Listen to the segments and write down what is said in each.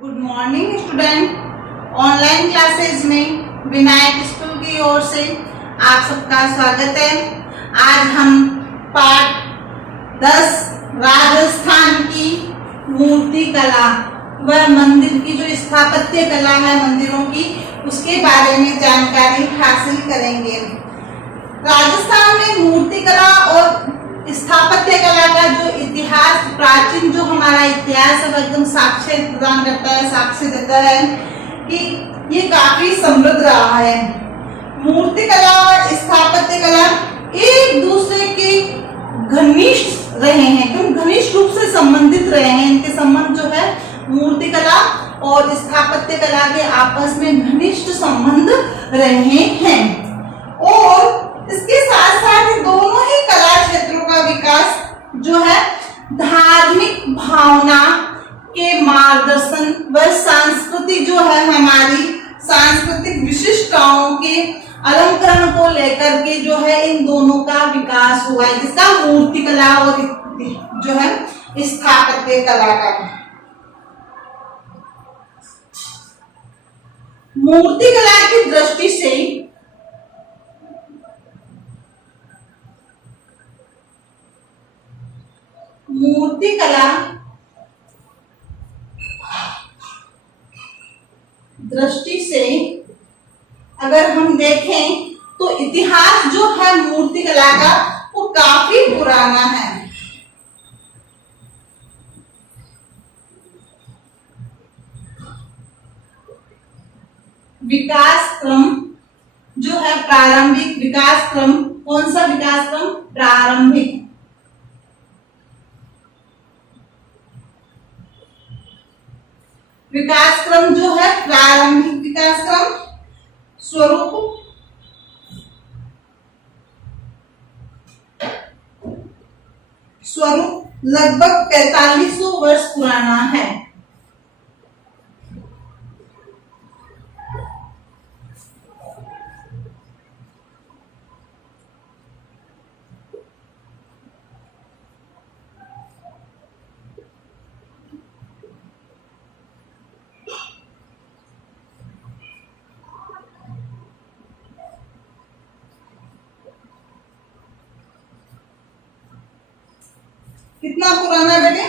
Good morning student. Online classes में Vinayak school की ओर से आप सबका स्वागत है। आज हम पाठ 10 राजस्थान की मूर्ति कला व मंदिर की जो स्थापत्य कला है मंदिरों की, उसके बारे में जानकारी हासिल करेंगे। राजस्थान में मूर्ति कला और स्थापत्य कला का जो इतिहास, प्राचीन जो हमारा इतिहास है, एकदम साक्ष्य प्रदान करता है, साक्ष्य देता है कि ये काफी समृद्ध रहा है। मूर्ति कला और स्थापत्य कला एक दूसरे के घनिष्ठ रहे हैं, एकदम घनिष्ठ रूप से संबंधित रहे हैं। इनके संबंध जो है मूर्ति कला और स्थापत्य कला के आपस में घनिष्ठ संबंध रहे हैं। और इसके साथ साथ दोनों ही कला क्षेत्रों का विकास जो है धार्मिक भावना के मार्गदर्शन व संस्कृति जो है हमारी सांस्कृतिक विशिष्टताओं के अलंकरण को लेकर के जो है इन दोनों का विकास हुआ है, जिसका मूर्ति कला और जो है स्थापत्य कला का। मूर्ति कला की दृष्टि से मूर्ति कला दृष्टि से अगर हम देखें तो इतिहास जो है मूर्ति कला का वो काफी पुराना है। विकास क्रम जो है प्रारंभिक विकास क्रम, कौन सा विकास क्रम? प्रारंभिक। विकास क्रम जो है प्रारंभिक विकास क्रम स्वरूप लगभग 4500 वर्ष पुराना है। कितना पुराना है बेटे?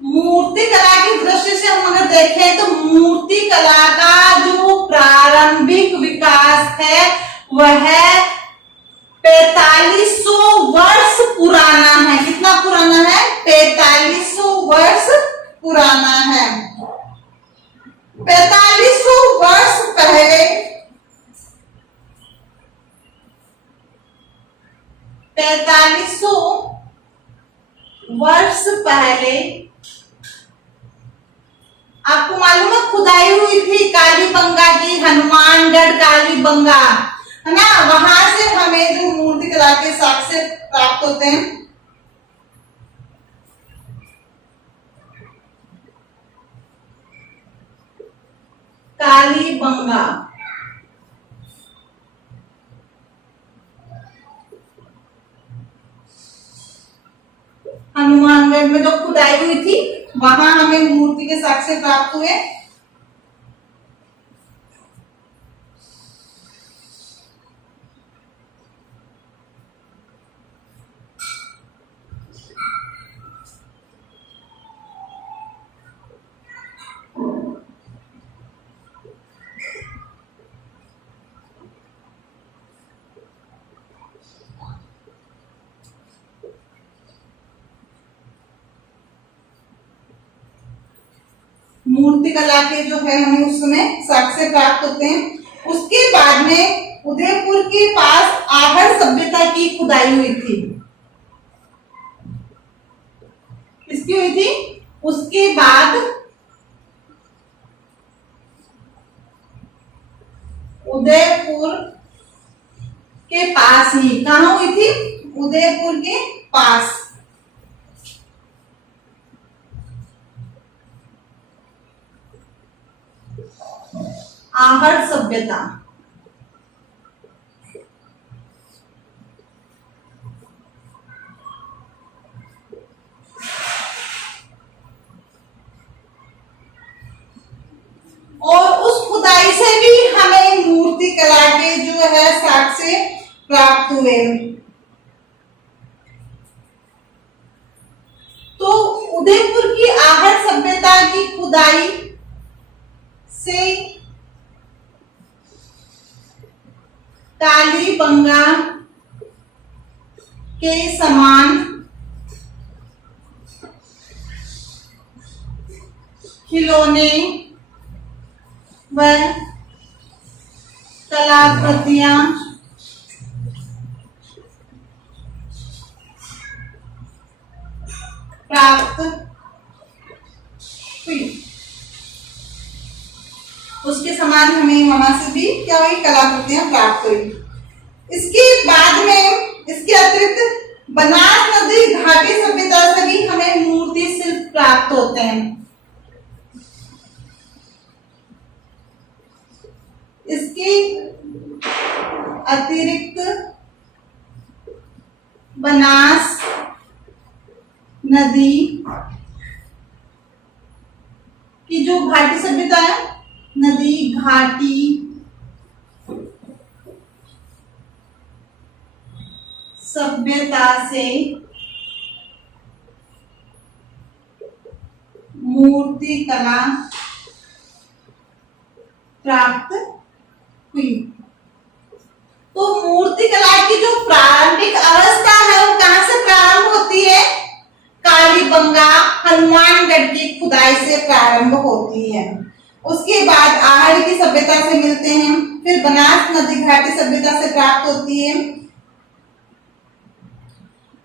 मूर्ति कला की दृष्टि से हम अगर देखें तो मूर्ति कला का जो प्रारंभिक विकास है वह 4500 वर्ष पुराना है। कितना पुराना है? 4500 वर्ष पुराना है। 4500 वर्ष पहले 4500 वर्ष पहले आपको मालूम है खुदाई हुई थी कालीबंगा की, हनुमानगढ़ कालीबंगा है ना। वहां से हमें जो मूर्ति कला के साक्ष्य प्राप्त होते हैं। कालीबंगा हनुमानगढ़ में जो खुदाई हुई थी वहां हमें मूर्ति के साक्ष्य प्राप्त हुए। मूर्ति कला के जो है हमें उस समय साक्ष्य प्राप्त होते हैं। उसके बाद में उदयपुर के पास आहड़ सभ्यता की खुदाई हुई थी। किसकी हुई थी? उसके बाद उदयपुर के पास ही, कहां हुई थी? उदयपुर के पास आहड़ सभ्यता। जो है साक्ष्य प्राप्त हुए। तो उदयपुर की आहट सभ्यता की खुदाई से कालीबंगा के समान खिलौने व कलाकृतियां प्राप्त हुई। उसके समान हमें वहां से भी क्या हुई, कलाकृतियां प्राप्त हुई। इसके बाद में इसके अतिरिक्त बनास नदी घाटी सभ्यता से भी हमें मूर्ति शिल्प प्राप्त होते हैं। इसके अतिरिक्त बनास नदी की जो घाटी सभ्यता है, नदी घाटी सभ्यता से मूर्ति कला प्राप्त हुई। तो मूर्ति कला की जो प्रारंभिक अवस्था है वो कहां से प्रारंभ होती है, कालीबंगा हनुमानगढ़ की खुदाई से प्रारंभ होती है। उसके बाद आहड़ की सभ्यता से मिलते हैं, फिर बनास नदी घाटी सभ्यता से प्राप्त होती है।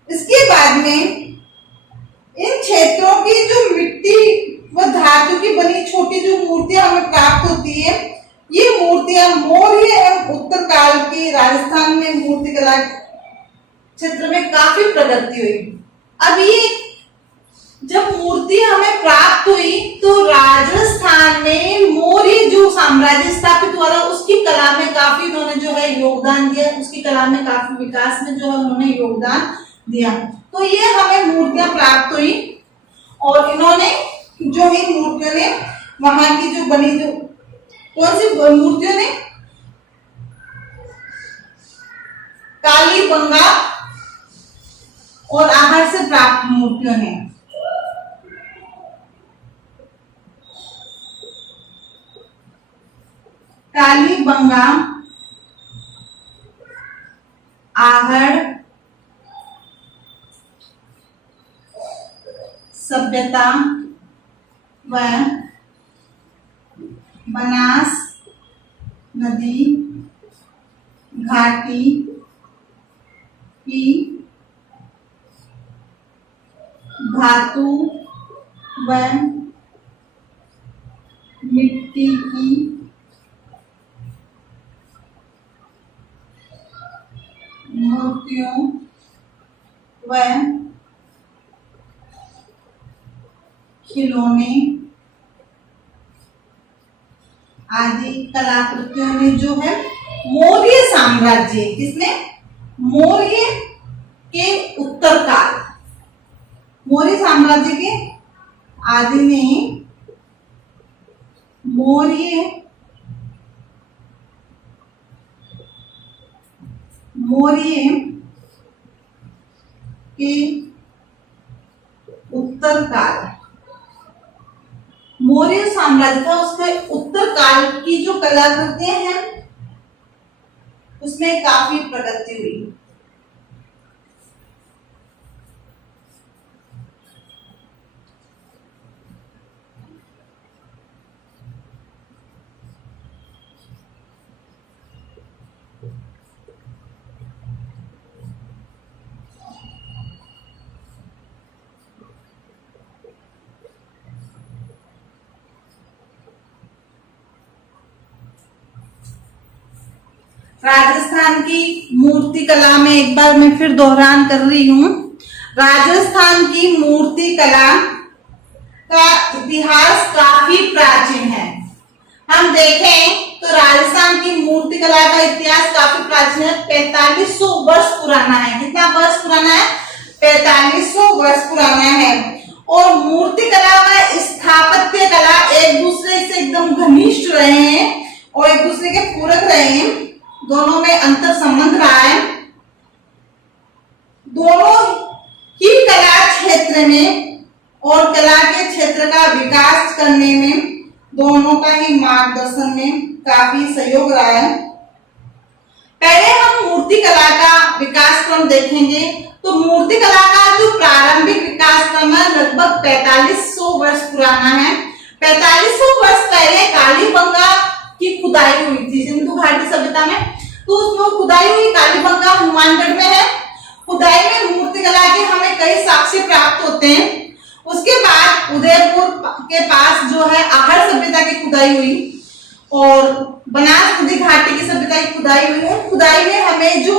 इसके बाद में इन क्षेत्रों की जो मिट्टी व धातु की बनी छोटी जो मूर्तियां हमें प्राप्त होती है, ये मूर्तियां मौर्य एवं उत्तर काल की राजस्थान में मूर्तिकला क्षेत्र में काफी प्रगति हुई। अब ये जब मूर्ति हमें प्राप्त हुई तो राजस्थान में मौर्य जो साम्राज्य स्थापित हुआ था उसकी कला में काफी उन्होंने जो है योगदान दिया, उसकी कला में काफी विकास में जो है उन्होंने योगदान दिया। तो ये हमें मूर्तियां प्राप्त हुई और इन्होंने जो ही मूर्तियों ने वहां की जो बनी जो कौन सी मूर्तियों ने, कालीबंगा और आहड़ से प्राप्त मूर्तियों ने कालीबंगा आहड़ सभ्यता व बनास नदी घाटी की धातु व मिट्टी की मूर्तियों व खिलौने आदि कलाकृतियों ने जो है मौर्य साम्राज्य, किसने, मौर्य के उत्तर काल, मौर्य साम्राज्य के आदि में मौर्य के उत्तर काल, मौर्य साम्राज्य था उसके उत्तर काल की जो कलाकृतियां हैं उसमें काफी प्रगति हुई। राजस्थान की मूर्ति कला में एक बार मैं फिर दोहरान कर रही हूं, राजस्थान की मूर्ति कला का इतिहास काफी प्राचीन है। हम देखें तो राजस्थान की मूर्ति कला का इतिहास काफी प्राचीन है, 4500 वर्ष पुराना है। कितना वर्ष पुराना है, 4500 वर्ष पुराना है। और मूर्ति कला व स्थापत्य कला एक दूसरे से एकदम घनिष्ठ रहे हैं और एक दूसरे के पूरक रहे हैं। दोनों में अंतर संबंध रहा है। दोनों ही कला क्षेत्र में और कला के क्षेत्र का विकास करने में दोनों का ही मार्गदर्शन में काफी सहयोग रहा है। पहले हम मूर्ति कला का विकास क्रम देखेंगे। तो मूर्ति कला का जो प्रारंभिक विकास क्रम है लगभग 4500 वर्ष पुराना है। 4500 वर्ष पहले कालीबंगा की खुदाई हुई थी सिंधु घाटी सभ्यता में। तो उसमें खुदाई हुई कालीबंगा हनुमानगढ़ में है। खुदाई में मूर्ति कला के हमें कई साक्ष्य प्राप्त होते हैं। उसके बाद उदयपुर के पास जो है आहड़ सभ्यता की खुदाई हुई और बनास नदी घाटी की सभ्यता की खुदाई हुई है। खुदाई में हमें जो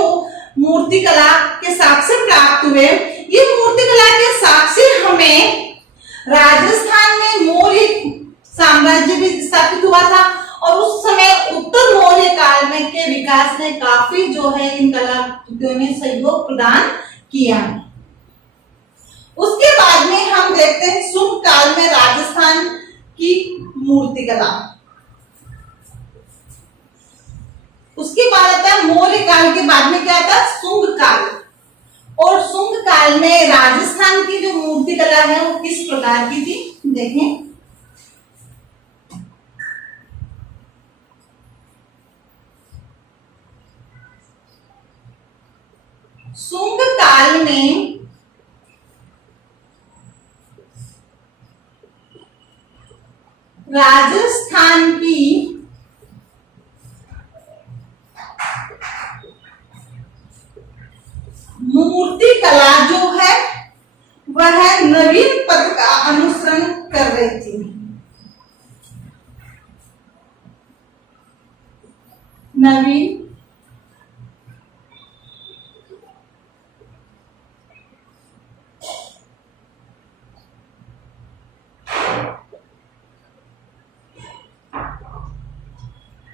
मूर्ति कला के साक्ष्य प्राप्त हुए, ये मूर्ति कला के साक्ष्य हमें राजस्थान में मौर्य साम्राज्य भी स्थापित हुआ था और उस समय उत्तर मौर्य काल में के विकास में काफी जो है इन कलाकृतियों ने सहयोग प्रदान किया। उसके बाद में हम देखते हैं शुंग काल में राजस्थान की मूर्ति कला। उसके बाद आता है मौर्य काल के बाद में क्या आता है शुंग काल। और शुंग काल में राजस्थान की जो मूर्ति कला है वो किस प्रकार की थी देखें। शुंग काल में राजस्थान की मूर्ति कला जो है वह नवीन पद का अनुसरण कर रही थी। नवीन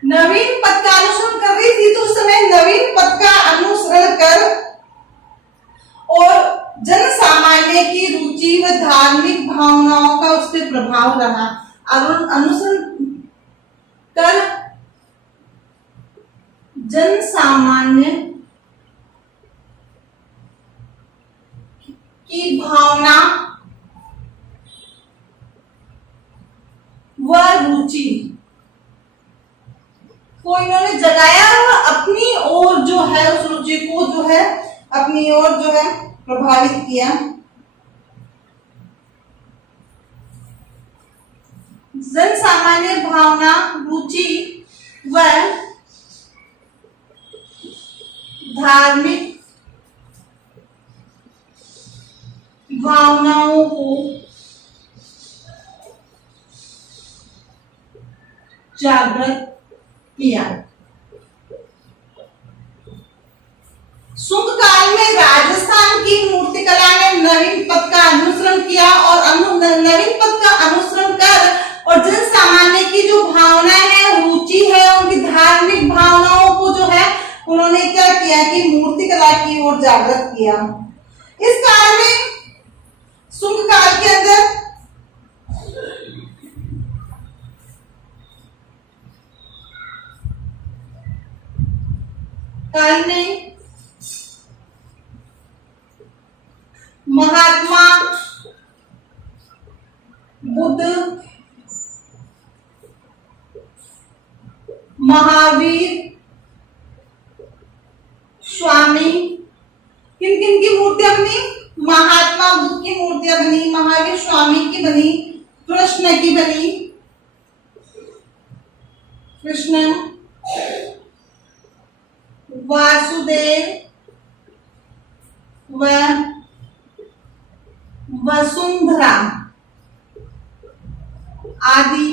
नवीन पद का अनुसरण कर रही थी। तो उस समय नवीन पद का अनुसरण कर और जन सामान्य की रुचि व धार्मिक भावनाओं का उस पर प्रभाव रहा। अनुसरण कर जन सामान्य की भावना व रुचि को इन्होंने जगाया और अपनी ओर जो है उस रुचि को जो है अपनी ओर जो है प्रभावित किया। जन सामान्य भावना रुचि व धार्मिक भावनाओं को जागृत किया। शुंग काल में राजस्थान की मूर्ति कला ने नवीन पद का अनुसरण किया और नवीन पद का अनुसरण कर और जन सामान्य की जो भावनाएं है रुचि है उनकी धार्मिक भावनाओं को जो है उन्होंने क्या किया कि मूर्ति कला की ओर जागृत किया। इस काल में शुंग काल के अंदर काल में महात्मा बुद्ध, महावीर, स्वामी, किन किन की मूर्तियां बनी? महात्मा बुद्ध की मूर्तियां बनी, महावीर स्वामी की बनी, कृष्ण की बनी, कृष्ण, वासुदेव व वसुंधरा आदि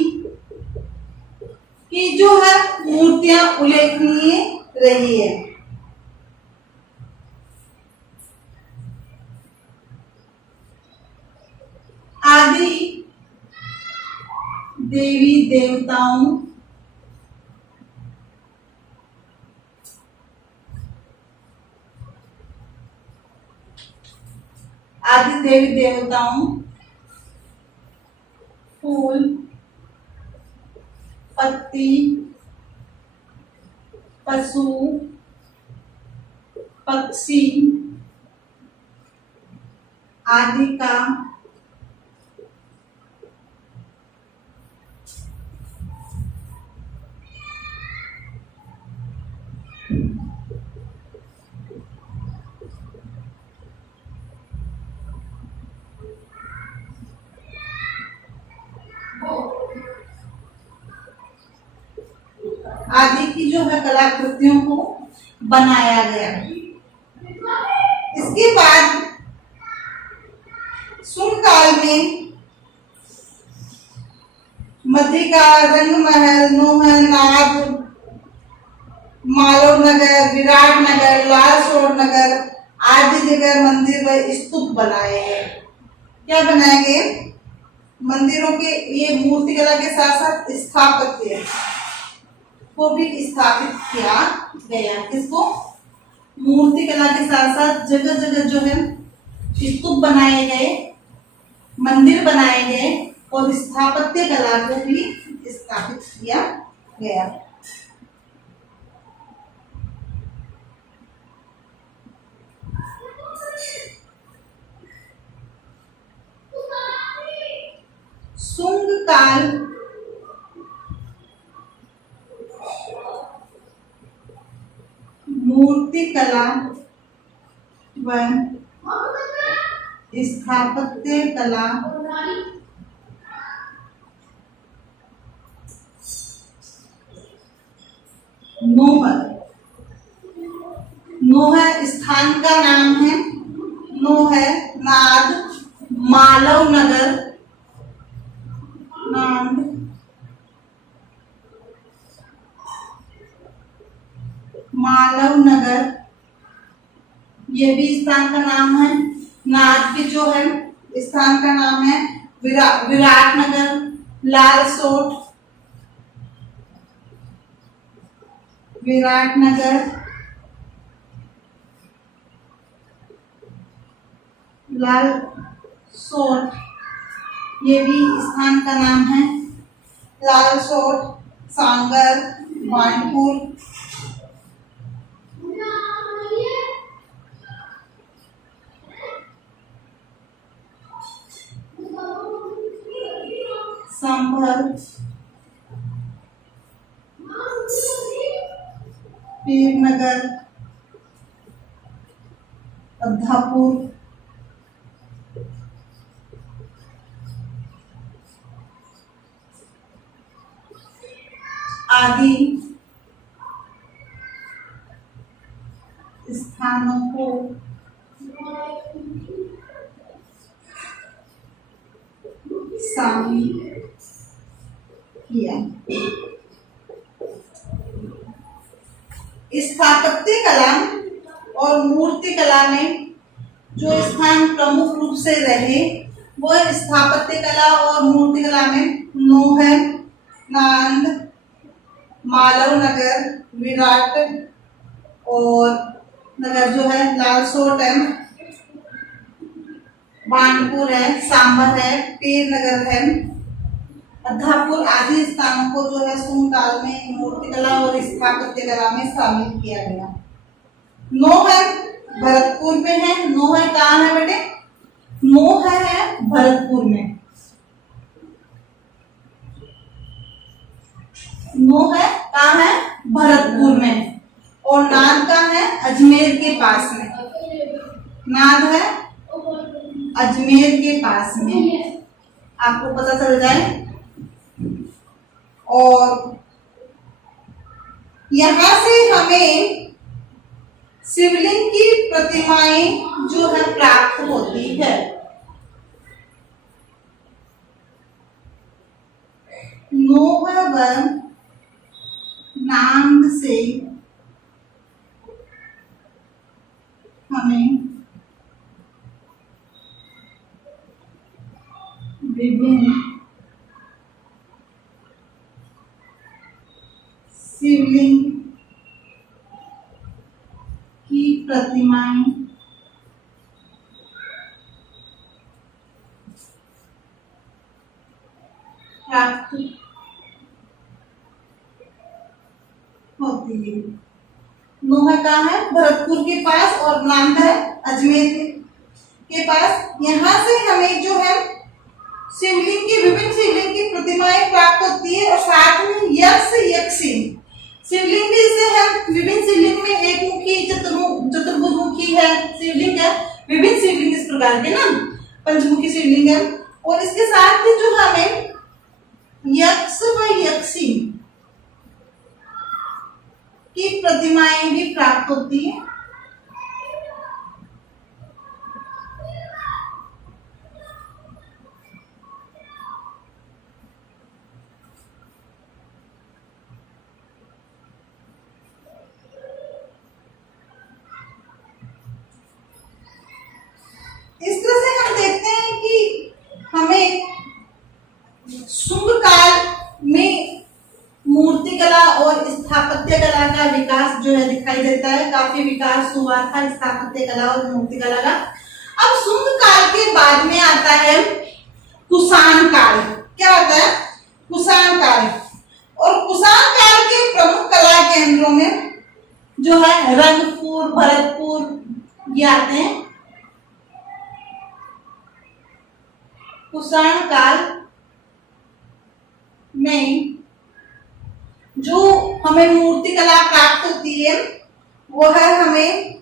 की जो है मूर्तियां उल्लेखनीय रही है। आदि देवी देवताओं आदि देवी देवताओं फूल, पत्ती, पशु, पक्षी आदि का आदि की जो है कलाकृतियों को बनाया गया। इसके बाद सुन काल में मध्यकाल, रंगमहल, नोहर, नाग, मालव नगर, विराट नगर, लालसोट नगर आदि जगह मंदिर व स्तूप बनाए गए। क्या बनाए गए? मंदिरों के ये मूर्तिकला के साथ साथ स्थापत्य को भी स्थापित किया गया। किसको? मूर्तिकला के साथ साथ जगह जगह जो है स्तूप बनाए गए, मंदिर बनाए गए और स्थापत्य कला को भी स्थापित किया गया। शुंग काल मूर्तिकला व स्थापत्य कला नोहर, नोहर स्थान का नाम है। नोहर, नाद, मालव नगर, नाद, मालव नगर ये भी स्थान का नाम है। नाद के जो है स्थान का नाम है विराट नगर, लालसोट, विराट नगर, लालसोट ये भी स्थान का नाम है। लालसोट, सांगर, बानपुर, संभल, पीरनगर, अद्धापुर, आदि स्थानों को शामिल किया। स्थापत्य कला और मूर्ति कला में जो स्थान प्रमुख रूप से रहे वो स्थापत्य कला और मूर्ति कला में नोहर, नांद, मालव नगर, विराट और नगर जो है लालसोट है, बानपुर है, सांभर है, पीर नगर है, अद्धापुर आदि स्थानों को जो है शुंग काल में मूर्तिकला और स्थापत्य कला में शामिल किया गया। नोहर भरतपुर में है। नोहर कहाँ है बेटे? नोहर है भरतपुर में। नोहर कहाँ है? भरतपुर में। और नाद कहाँ है? अजमेर के पास में। नाद है अजमेर के पास में, आपको पता चल जाए। और यहां से हमें शिवलिंग की प्रतिमाएं जो है प्राप्त होती है। नोहर व नांद से हमें विभिन्न शिवलिंग की प्रतिमाएं प्राप्त होती है। नोहा कहाँ है? भरतपुर के पास, और नालंदा है अजमेर के पास। यहाँ से हमें जो है शिवलिंग की, विभिन्न शिवलिंग की प्रतिमाएं प्राप्त होती है, और साथ में यक्ष यक्षी शिवलिंग भी, जैसे है विभिन्न शिवलिंग में एक मुखी, चतुर्भुजमुखी है शिवलिंग है, विभिन्न शिवलिंग इस प्रकार के ना, पंचमुखी शिवलिंग है। और इसके साथ ही जो हमें यक्ष व यक्षी की प्रतिमाएं भी प्राप्त होती है। इस तरह से हम देखते हैं कि हमें शुंग काल में मूर्ति कला और स्थापत्य कला का विकास जो है दिखाई देता है। काफी विकास हुआ था स्थापत्य कला और मूर्ति कला का। अब शुंग काल के बाद में आता है कुषाण काल। क्या आता है? कुषाण काल। और कुषाण काल के प्रमुख कला केंद्रों में जो है रंगपुर, भरतपुर ये आते हैं। कुषाण काल में जो हमें मूर्ति कला प्राप्त होती है वो है हमें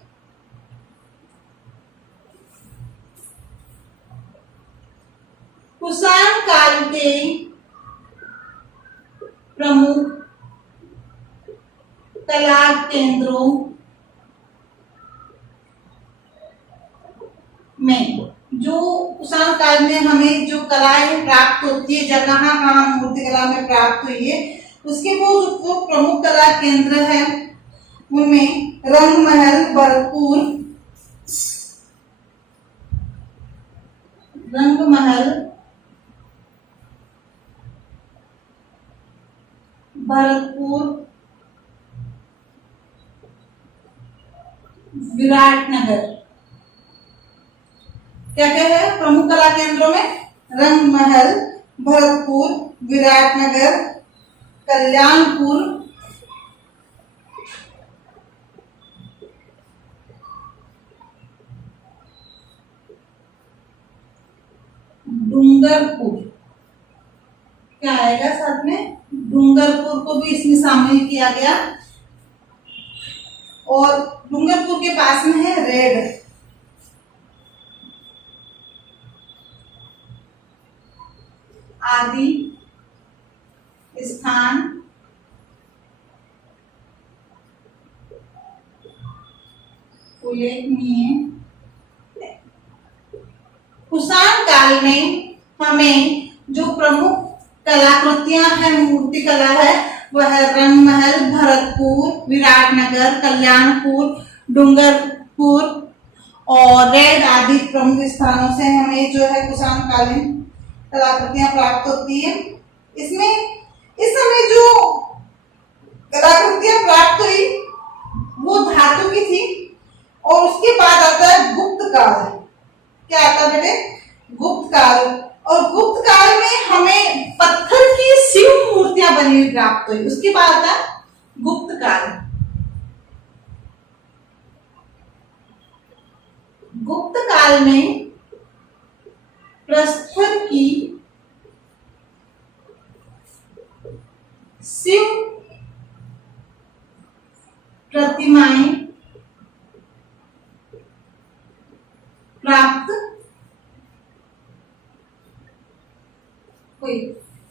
कुषाण काल के प्रमुख कला केंद्रों में, जो कुषाण काल में हमें जो कलाएं प्राप्त होती है, जगह कहाँ मूर्ति कला में प्राप्त हुई है, उसके वो जो प्रमुख कला केंद्र है उनमें रंग महल भरतपुर, रंग महल भरतपुर, विराटनगर। क्या क्या है प्रमुख कला केंद्रों में? रंग महल, भरतपुर, विराटनगर, कल्याणपुर, डूंगरपुर। क्या आएगा साथ में? डूंगरपुर को भी इसमें शामिल किया गया। और डूंगरपुर के पास में है रेड। आदि स्थान उल्लेखनीय। कुषाण काल में हमें जो प्रमुख कलाकृतियां हैं, मूर्ति कला है, वह है रंग महल, भरतपुर, विराटनगर, कल्याणपुर, डूंगरपुर और रेड आदि प्रमुख स्थानों से हमें जो है कुषाण कालीन कलाकृतियां प्राप्त होती है। इसमें इस समय जो कलाकृतियां प्राप्त हुई वो धातु की थी। और उसके बाद आता है गुप्त काल। क्या आता है बेटे? गुप्त काल। और गुप्त काल में हमें पत्थर की शिव मूर्तियां बनी हुई प्राप्त हुई। उसके बाद आता है गुप्त काल। गुप्त काल में प्रस्तर की शिव प्रतिमाएं प्राप्त हुई।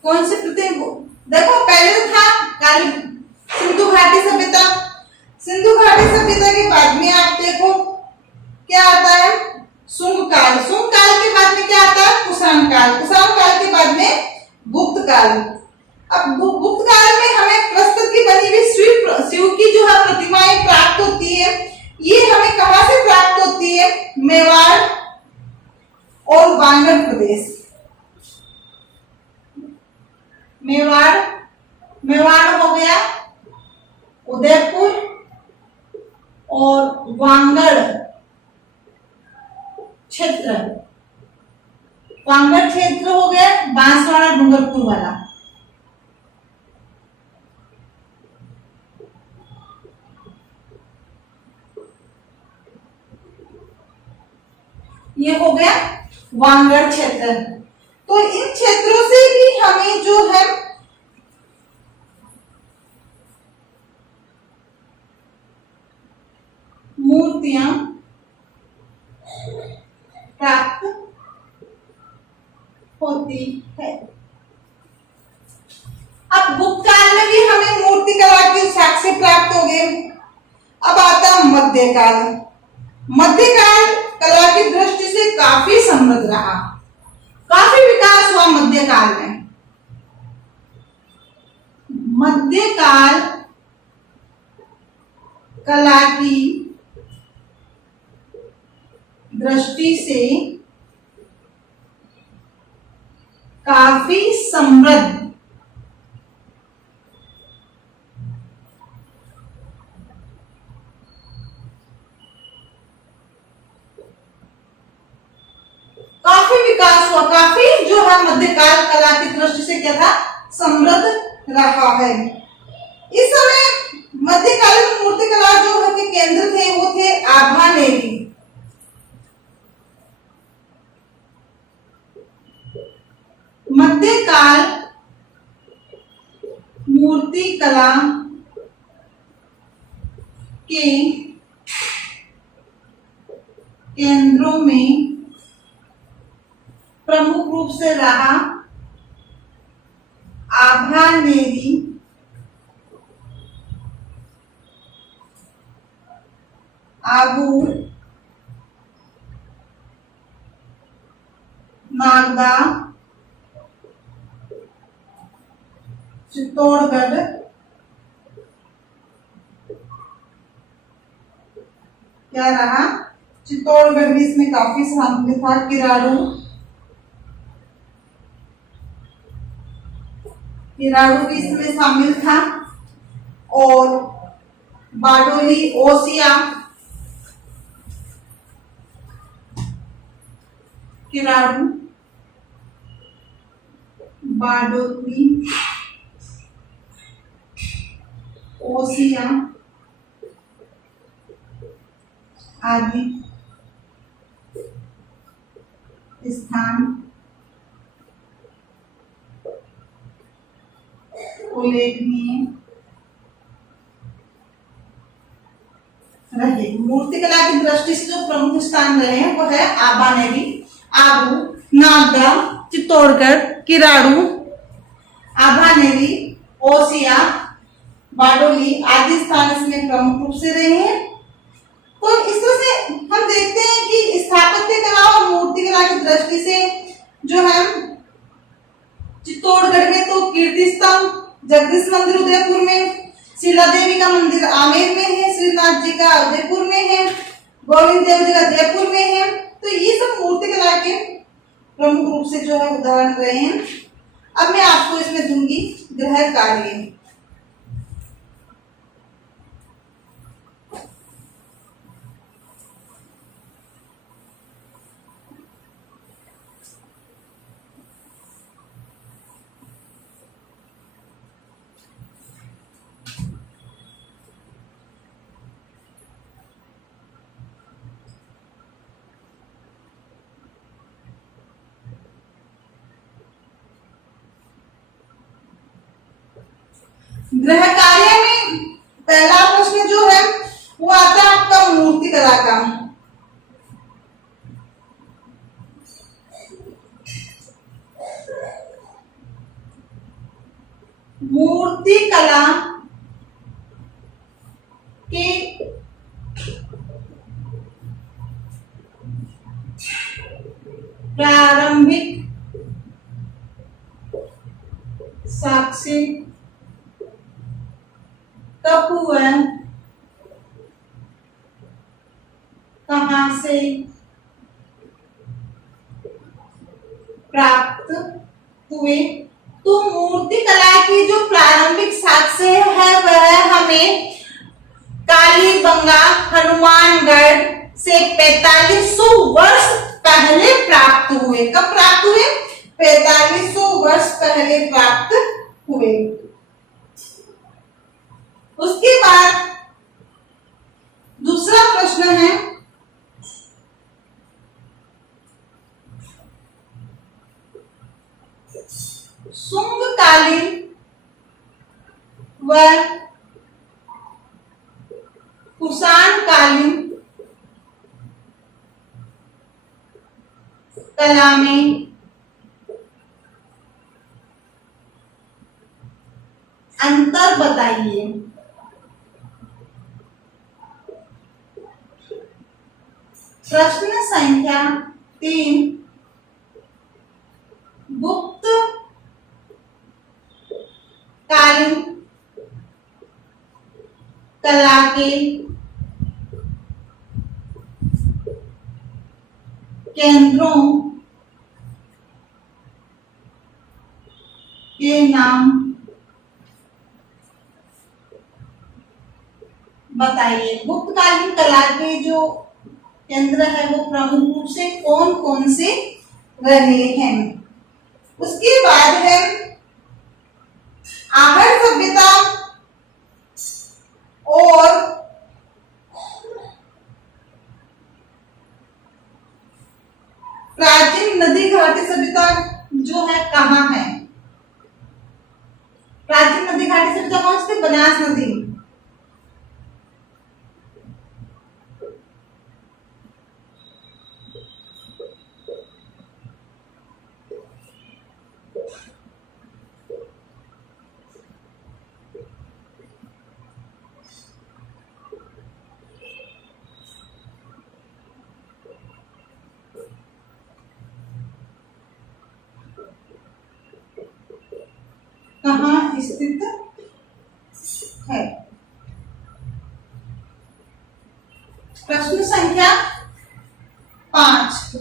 कौन सी प्रतिमा? देखो पहले तो था काली सिंधु घाटी सभ्यता। सिंधु घाटी सभ्यता के बाद में आप देखो क्या आता है? शुंग काल। शुंग काल के बाद में क्या आता है? कुषाण काल। कुषाण काल के बाद में गुप्त काल। अब गुप्त काल में हमें प्रस्तर की बनी हुई शिव की जो है प्रतिमाएं प्राप्त होती है। ये हमें कहां से प्राप्त होती है? मेवाड़ और वांगड़ प्रदेश। मेवाड़ हो गया, उदयपुर और वांगड़ क्षेत्र। वांगड़ क्षेत्र हो गया बांसवाड़ा डूंगरपुर वाला। ये हो गया वानगढ़ क्षेत्र। तो इन क्षेत्रों से भी हमें जो है मूर्तियां प्राप्त होती है। अब गुप्त काल में भी हमें मूर्ति कला के साक्ष्य प्राप्त हो गए। अब आता मध्यकाल। मध्यकाल कला की दृष्टि से काफी समृद्ध रहा, काफी विकास हुआ मध्यकाल में। मध्यकाल कला की दृष्टि से काफी समृद्ध काफी विकास हुआ, काफी जो है मध्यकाल कला की दृष्टि से क्या था, समृद्ध रहा है। इस समय मध्यकालीन मूर्ति कला जो है के केंद्र थे वो थे आभानेरी। मध्यकाल मूर्ति कला के केंद्रों में प्रमुख रूप से रहा आभानेरी, आबू, नागदा, चित्तौड़गढ़, क्या रहा, चित्तौड़गढ़ भी इसमें काफी शामिल था, किराड़ू, किराड़ू भी इसमें शामिल था, और बारडोली, ओसिया, किराड़ू, बारडोली, ओसिया आदि स्थान उल्लेखनीय रहे। मूर्तिकला की दृष्टि से जो प्रमुख स्थान रहे हैं वो है आबानेरी, आबू, नागदा, चित्तौड़गढ़, किराड़ू, आभानेरी, ओसिया, बारडोली आदि स्थान इसमें प्रमुख रूप से रहे हैं। तो इस तरह से हम देखते हैं कि स्थापत्य कला और मूर्ति कला की दृष्टि से जो है चित्तौड़गढ़ में तो कीर्ति स्तंभ, जगदीश मंदिर उदयपुर में, शीला देवी का मंदिर आमेर में है, श्रीनाथ जी का उदयपुर में है, गोविंद देव जी का जयपुर में है। तो ये सब मूर्ति कला के प्रमुख रूप से जो है उदाहरण रहे हैं। अब मैं आपको इसमें दूंगी गृह कार्य। गृह कार्य में पहला प्रश्न जो है वो आता है आपका मूर्ति कला का। मूर्ति कला के प्रारंभिक साक्ष्य कब हुआ, कहां से प्राप्त हुए। तो मूर्ति कला की जो प्रारंभिक साक्ष्य है वह हमें कालीबंगा हनुमानगढ़ से 4500 वर्ष पहले प्राप्त हुए। कब प्राप्त हुए? 4500 वर्ष पहले प्राप्त हुए। उसके बाद दूसरा प्रश्न है शुंगकालीन व कुषाणकालीन कला में अंतर बताइए। प्रश्न संख्या 3, गुप्त कालीन कला के केंद्रों के नाम बताइए। गुप्तकालीन कला के जो केंद्र है वो प्रमुख रूप से कौन कौन से रहे हैं। उसके बाद है आहड़ सभ्यता और प्राचीन नदी घाटी सभ्यता जो है कहाँ है। प्राचीन नदी घाटी सभ्यता कौन सी थी? बनास नदी। कहाँ स्थित है। प्रश्न संख्या 5,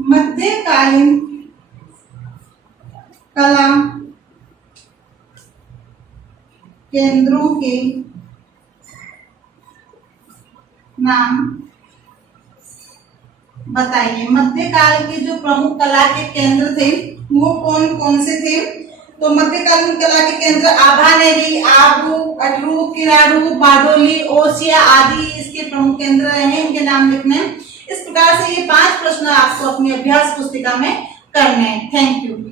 मध्यकालीन कला केंद्रों के नाम बताइए। मध्यकाल के जो प्रमुख कला के केंद्र थे वो कौन कौन से थे? तो मध्यकालीन कला के केंद्र आभानेरी, आबू, अटरू, किराडू, बारडोली, ओसिया आदि इसके प्रमुख केंद्र रहे हैं। इनके नाम लिखने हैं। इस प्रकार से ये 5 प्रश्न आपको अपनी अभ्यास पुस्तिका में करने हैं। Thank you.